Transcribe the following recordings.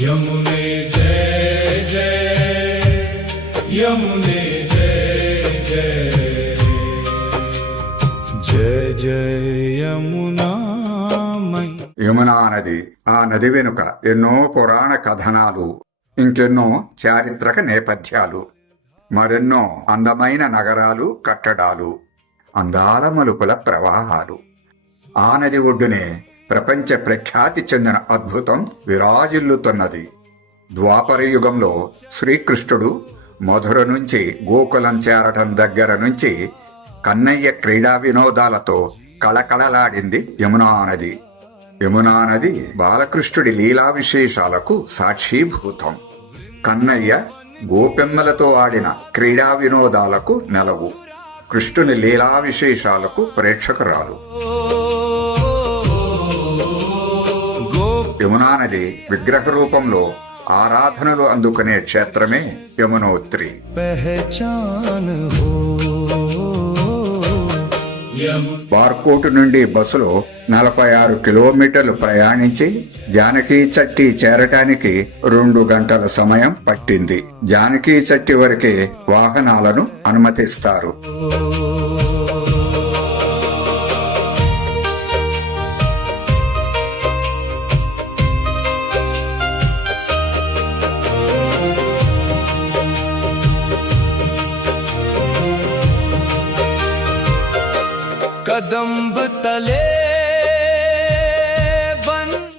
यमुने जय जय, यमुने जय जय, जय जय यमुना मई। యమునా నది, ఆ నది వెనుక ఎన్నో పురాణ కథనాలు, ఇంకెన్నో చారిత్రక నేపథ్యాలు, మరెన్నో అందమైన నగరాలు, కట్టడాలు, అందాల మలుపుల ప్రవాహాలు. ఆ నది ఒడ్డునే ప్రపంచ ప్రఖ్యాతి చెందిన అద్భుతం విరాజిల్లుతున్నది. ద్వాపర యుగంలో శ్రీకృష్ణుడు మధుర నుంచి గోకులం చేరటం దగ్గర నుంచి కన్నయ్య క్రీడా వినోదాలతో కళకళలాడింది యమునా నది. యమునా నది బాలకృష్ణుడి లీలా విశేషాలకు సాక్షీభూతం. కన్నయ్య గోపెమ్మలతో ఆడిన క్రీడా వినోదాలకు నెలవు, కృష్ణుని లీలా విశేషాలకు ప్రేక్షకురాలు. యమునా నది విగ్రహ రూపంలో ఆరాధనలు అందుకునే క్షేత్రమే యమునోత్రి. బార్కోట్ నుండి బస్సులో 46 కిలోమీటర్లు ప్రయాణించి జానకీ చట్టి చేరటానికి 2 గంటల సమయం పట్టింది. జానకీ చట్టి వరకే వాహనాలను అనుమతిస్తారు.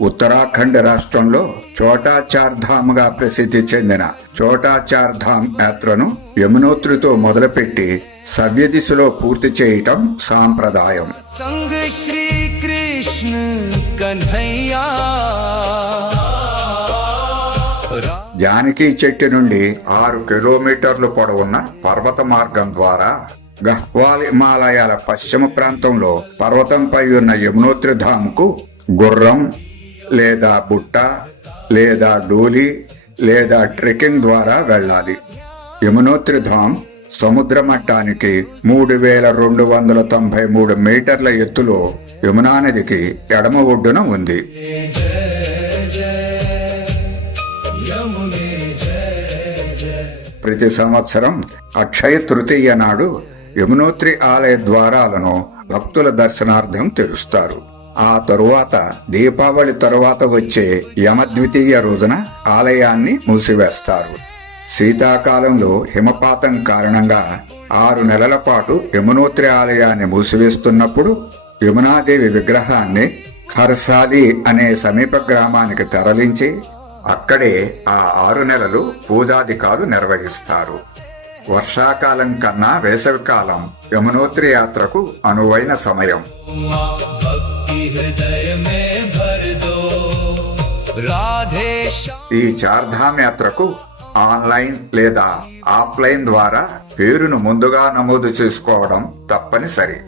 ఉత్తరాఖండ్ రాష్ట్రంలో చోటా చార్ ధామ్ గా ప్రసిద్ధి చెందిన చోటా చార్ ధామ్ యాత్రను యమునోత్రితో మొదలుపెట్టి సవ్య దిశలో పూర్తి చేయటం సాంప్రదాయం. జానకీ చెట్టు నుండి 6 కిలోమీటర్లు పొడవున్న పర్వత మార్గం ద్వారా గహ్వాల్ హిమాలయాల పశ్చిమ ప్రాంతంలో పర్వతంపై ఉన్న యమునోత్రి ధామ్ కు గుర్రం లేదా బుట్ట లేదా డోలి లేదా ట్రెక్కింగ్ ద్వారా వెళ్ళాలి. యమునోత్రి ధామ్ సముద్ర మట్టానికి 3293 మీటర్ల ఎత్తులో యమునా నదికి ఎడమ ఒడ్డున ఉంది. ప్రతి సంవత్సరం అక్షయ తృతీయ నాడు యమునోత్రి ఆలయ ద్వారాలను భక్తుల దర్శనార్థం తెరుస్తారు. ఆ తరువాత దీపావళి తరువాత వచ్చే యమద్వితీయ రోజున ఆలయాన్ని మూసివేస్తారు. శీతాకాలంలో హిమపాతం కారణంగా 6 నెలల పాటు యమునోత్రి ఆలయాన్ని మూసివేస్తున్నప్పుడు యమునాదేవి విగ్రహాన్ని ఖర్సాలి అనే సమీప గ్రామానికి తరలించి అక్కడే ఆ 6 నెలలు పూజాధికాలు నిర్వహిస్తారు. వర్షాకాలం కన్నా వేసవికాలం యమునోత్రి యాత్రకు అనువైన సమయం. ఈ చార్ధామ్ యాత్రకు ఆన్లైన్ లేదా ఆఫ్లైన్ ద్వారా పేరును ముందుగా నమోదు చేసుకోవడం తప్పనిసరి.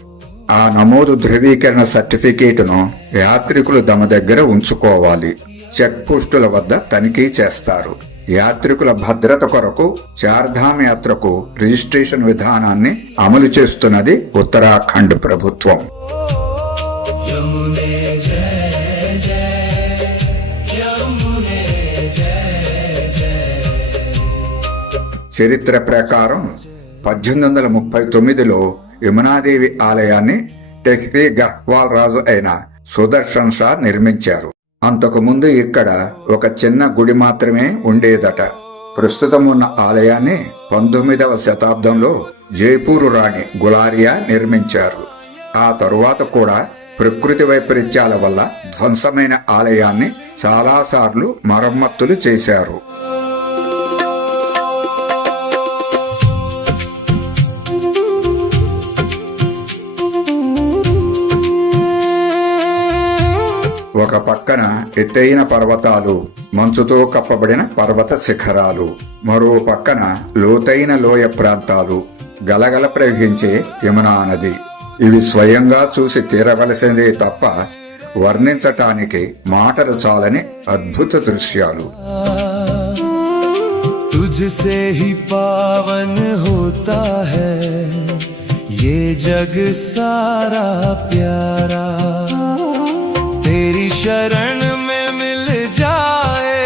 ఆ నమోదు ధృవీకరణ సర్టిఫికేటును యాత్రికులు తమ దగ్గర ఉంచుకోవాలి. చెక్ పోస్టుల వద్ద తనిఖీ చేస్తారు. యాత్రికుల భద్రత కొరకు చార్ధామ్ యాత్రకు రిజిస్ట్రేషన్ విధానాన్ని అమలు చేస్తున్నది ఉత్తరాఖండ్ ప్రభుత్వం. చరిత్ర ప్రకారం 1839లో యమునాదేవి ఆలయాన్ని టెహ్రీ గహ్వాల్ రాజు అయిన సుదర్శన్ షా నిర్మించారు. అంతకుముందు ఇక్కడ ఒక చిన్న గుడి మాత్రమే ఉండేదట. ప్రస్తుతం ఉన్న ఆలయాన్ని 19వ శతాబ్దంలో జైపూర్ రాణి గులారియా నిర్మించారు. ఆ తరువాత కూడా ప్రకృతి వైపరీత్యాల వల్ల ధ్వంసమైన ఆలయాన్ని చాలాసార్లు మరమ్మతులు చేశారు. ఒక పక్కన ఎత్తైన పర్వతాలు, మంచుతో కప్పబడిన పర్వత శిఖరాలు, మరో పక్కన లోతైన లోయ ప్రాంతాలు, గలగల ప్రవహించే యమునా నది. ఇవి స్వయంగా చూసి తీరవలసిందే తప్ప వర్ణించటానికి మాటలు చాలని అద్భుత దృశ్యాలు. तुझसे ही पावन होता है ये जग सारा प्यारा, तेरी शरण में मिल जाए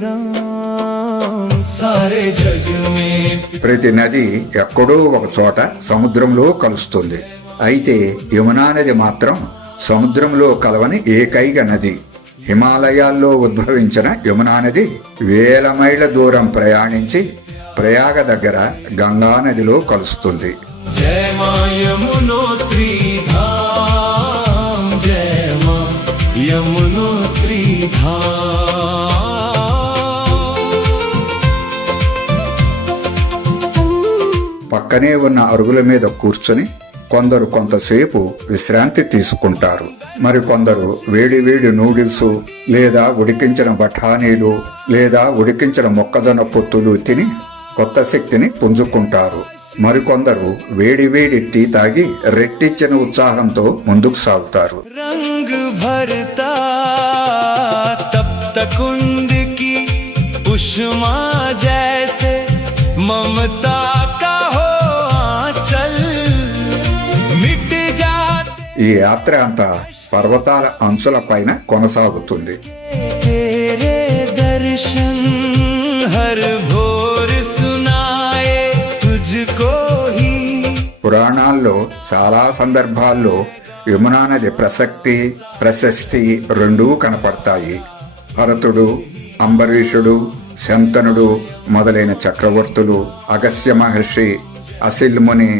राम सारे जग में ప్రతి నది ఎక్కడో ఒక చోట సముద్రంలో కలుస్తుంది. అయితే యమునా నది మాత్రం సముద్రంలో కలవని ఏకైక నది. హిమాలయాల్లో ఉద్భవించిన యమునా నది వేల మైళ్ళ దూరం ప్రయాణించి ప్రయాగ దగ్గర గంగా నదిలో కలుస్తుంది. जय मां यमुनोत्री धाम जय मां यमुनोत्री धाम పక్కనే ఉన్న అరుగుల మీద కూర్చొని కొందరు కొంతసేపు విశ్రాంతి తీసుకుంటారు. మరికొందరు వేడి వేడి నూడిల్స్ లేదా ఉడికించిన బఠానీలు లేదా ఉడికించిన మొక్కజొన్న పొత్తులు తిని కొత్త శక్తిని పుంజుకుంటారు. మరికొందరు వేడి వేడి టీ తాగి రెట్టించిన ఉత్సాహంతో ముందుకు సాగుతారు. रंग भरता तप्त कुंड की उष्मा जैसे ममता का हो आंचल मिट जाते ఈ యాత్ర అంతా పర్వతాల అంచుల పైన కొనసాగుతుంది. तेरे दर्शन हर भोर सुनाए तुझको ही పురాణాల్లో చాలా సందర్భాల్లో యమునా నది ప్రశస్తి రెండూ కనపడతాయి. భరతుడు, అంబరీషుడు, శంతనుడు మొదలైన చక్రవర్తులు, అగస్త్య మహర్షి, అసిల్ముని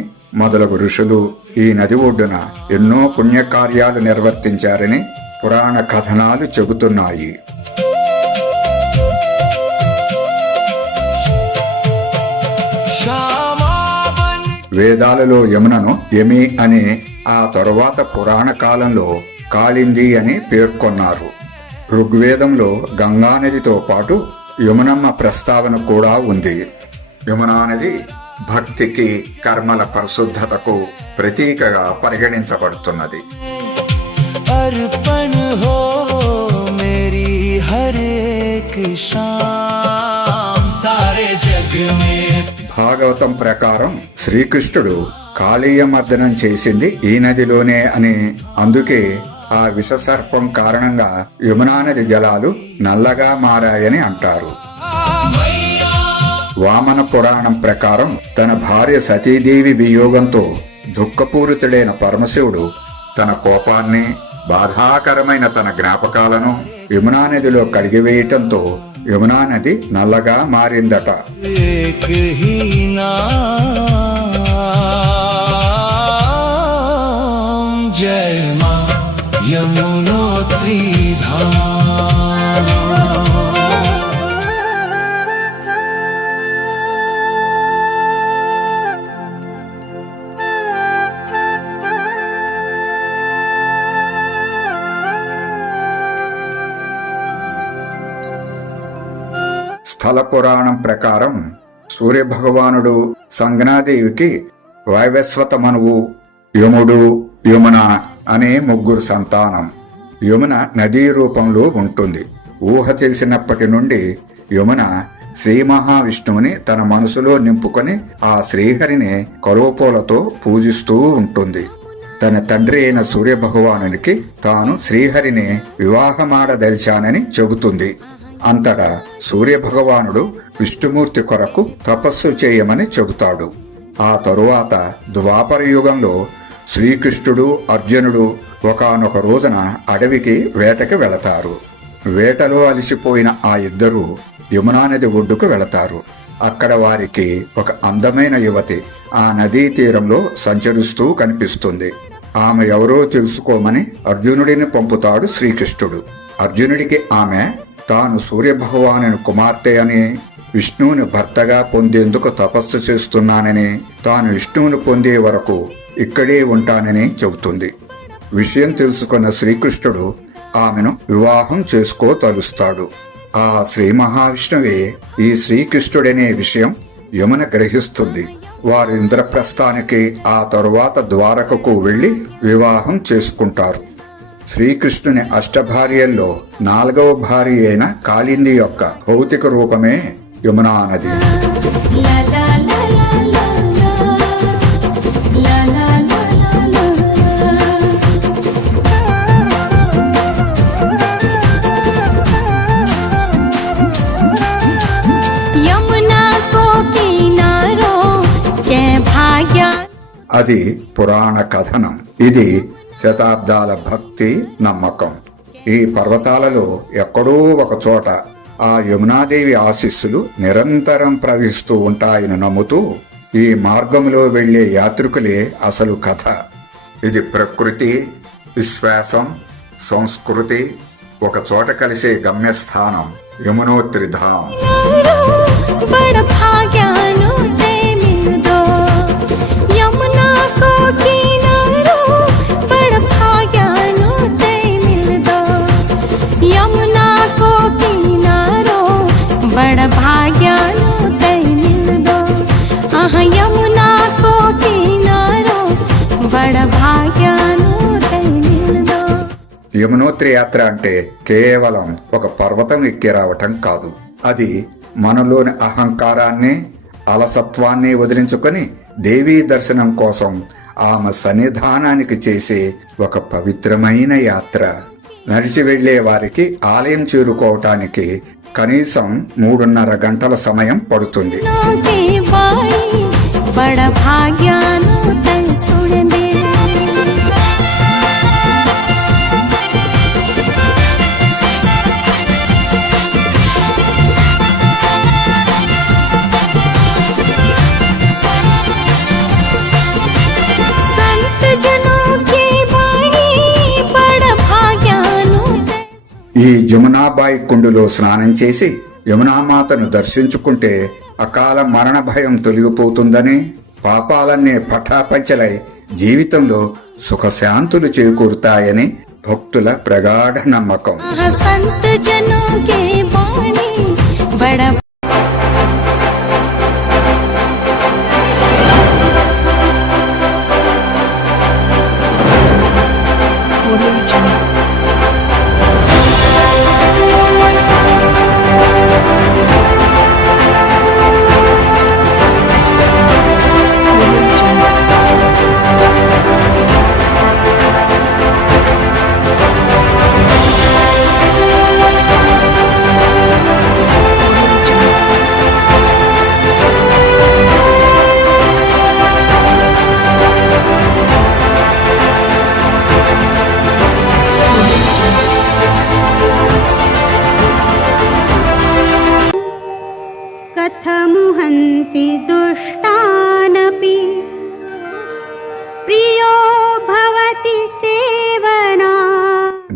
మొదలగు ఋషులు ఈ నది ఒడ్డున ఎన్నో పుణ్యకార్యాలు నిర్వర్తించారని పురాణ కథనాలు చెబుతున్నాయి. श्यामा बन వేదాలలో యమునను యమి అని, ఆ తరువాత పురాణ కాలంలో కాళింది అని పేర్కొన్నారు. ఋగ్వేదంలో గంగానదితో పాటు యమునమ్మ ప్రస్తావన కూడా ఉంది. యమునా నది భక్తికి, కర్మల పరిశుద్ధతకు ప్రతీకగా పరిగణించబడుతున్నది. अर्पण हो मेरी हर एक शाम सारे जग में భాగవతం ప్రకారం శ్రీకృష్ణుడు కాళీయ మర్దనం చేసింది ఈ నదిలోనే అని, అందుకే ఆ విషసర్పం కారణంగా యమునా నది జలాలు నల్లగా మారాయని అంటారు. వామన పురాణం ప్రకారం తన భార్య సతీదేవి వియోగంతో దుఃఖపూరితుడైన పరమశివుడు తన కోపాన్ని, బాధాకరమైన తన జ్ఞాపకాలను యమునా నదిలో కడిగివేయటంతో యమునా నది నల్లగా మారిందట. एक ही नाम जय मां यमुनोत्री धाम స్థల పురాణం ప్రకారం సూర్యభగవానుడు సంజ్ఞాదేవికి వైవస్వత మనువు, యముడు, యమున అనే ముగ్గురు సంతానం. యమున నదీ రూపంలో ఉంటుంది. ఊహ తెలిసినప్పటి నుండి యమున శ్రీ మహావిష్ణువుని తన మనసులో నింపుకొని ఆ శ్రీహరిని కలువపూలతో పూజిస్తూ ఉంటుంది. తన తండ్రి అయిన సూర్యభగవానునికి తాను శ్రీహరిని వివాహమాడదలిచానని చెబుతుంది. అంతటా సూర్యభగవానుడు విష్ణుమూర్తి కొరకు తపస్సు చేయమని చెబుతాడు. ఆ తరువాత ద్వాపర యుగంలో శ్రీకృష్ణుడు, అర్జునుడు ఒకానొక రోజున అడవికి వేటకి వెళతారు. వేటలో అలసిపోయిన ఆ ఇద్దరూ యమునా నది ఒడ్డుకు వెళతారు. అక్కడ వారికి ఒక అందమైన యువతి ఆ నదీ తీరంలో సంచరిస్తూ కనిపిస్తుంది. ఆమె ఎవరో తెలుసుకోమని అర్జునుడిని పంపుతాడు శ్రీకృష్ణుడు. అర్జునుడికి ఆమె తాను సూర్యభగవాను కుమార్తె అని, విష్ణువుని భర్తగా పొందేందుకు తపస్సు చేస్తున్నానని, తాను విష్ణువుని పొందే వరకు ఇక్కడే ఉంటానని చెబుతుంది. విషయం తెలుసుకున్న శ్రీకృష్ణుడు ఆమెను వివాహం చేసుకోతలుస్తాడు. ఆ శ్రీ మహావిష్ణువే ఈ శ్రీకృష్ణుడనే విషయం యమున గ్రహిస్తుంది. వారు ఇంద్రప్రస్థానికి, ఆ తరువాత ద్వారకకు వెళ్లి వివాహం చేసుకుంటారు. శ్రీకృష్ణుని అష్టభార్యల్లో 4వ భార్య అయిన కాళింది యొక్క భౌతిక రూపమే యమునా నది. అది పురాణ కథనం. ఇది శతాబ్దాల భక్తి నమ్మకం. ఈ పర్వతాలలో ఎక్కడో ఒక చోట ఆ యమునాదేవి ఆశీస్సులు నిరంతరం ప్రవహిస్తూ ఉంటాయని నమ్ముతూ ఈ మార్గంలో వెళ్లే యాత్రికులే అసలు కథ. ఇది ప్రకృతి, విశ్వాసం, సంస్కృతి ఒక చోట కలిసే గమ్యస్థానం యమునోత్రి ధామ్. యమునోత్రి యాత్ర అంటే కేవలం ఒక పర్వతం ఎక్కి రావటం కాదు. అది మనలోని అహంకారాన్ని, అలసత్వాన్ని వదిలించుకొని దేవీ దర్శనం కోసం ఆమె సన్నిధానానికి చేసే ఒక పవిత్రమైన యాత్ర. నడిచి వెళ్లే వారికి ఆలయం చేరుకోవటానికి కనీసం 3.5 గంటల సమయం పడుతుంది. ఈ జమునాబాయి కుండులో స్నానం చేసి యమునామాతను దర్శించుకుంటే అకాల మరణ భయం తొలగిపోతుందని, పాపాలన్నీ పటాపంచలై జీవితంలో సుఖశాంతులు చేకూరుతాయని భక్తుల ప్రగాఢ నమ్మకం. కథముహంతి దుష్టానపి ప్రియో భవతి సేవనా.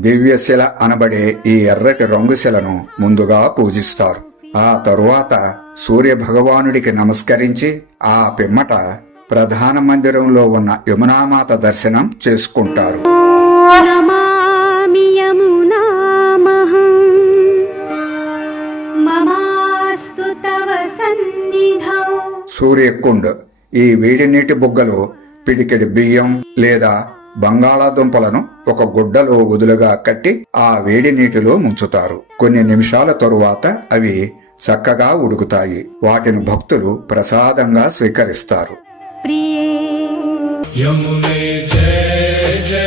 దివ్యశిల అనబడే ఈ ఎర్రటి రంగుశిలను ముందుగా పూజిస్తారు. ఆ తరువాత సూర్య భగవానుడికి నమస్కరించి ఆ పిమ్మట ప్రధాన మందిరంలో ఉన్న యమునామాత దర్శనం చేసుకుంటారు. సూర్యకుండ్ ఈ వేడి నీటి బుగ్గలో పిడికెడి బియ్యం లేదా బంగాళాదుంపలను ఒక గుడ్డలో వదులుగా కట్టి ఆ వేడి నీటిలో ముంచుతారు. కొన్ని నిమిషాల తరువాత అవి చక్కగా ఉడుకుతాయి. వాటిని భక్తులు ప్రసాదంగా స్వీకరిస్తారు. యమునే జయ జయ,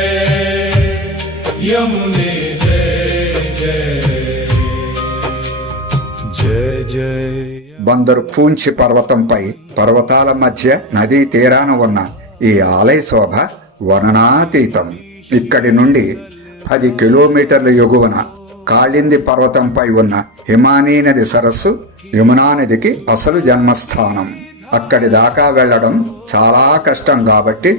యమునే జయ జయ, జయ జయ. బందరు పూంచి పర్వతంపై పర్వతాల మధ్య నదీ తీరాన ఉన్న ఈ ఆలయ శోభ వర్ణనాతీతం. ఇక్కడి నుండి 10 కిలోమీటర్ల ఎగువన కాళింది పర్వతంపై ఉన్న హిమానీ నది సరస్సు యమునా నదికి అసలు జన్మస్థానం. అక్కడి దాకా వెళ్లడం చాలా కష్టం కాబట్టి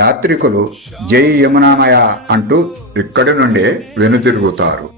యాత్రికులు జై యమునామయ అంటూ ఇక్కడి నుండే వెనుతిరుగుతారు.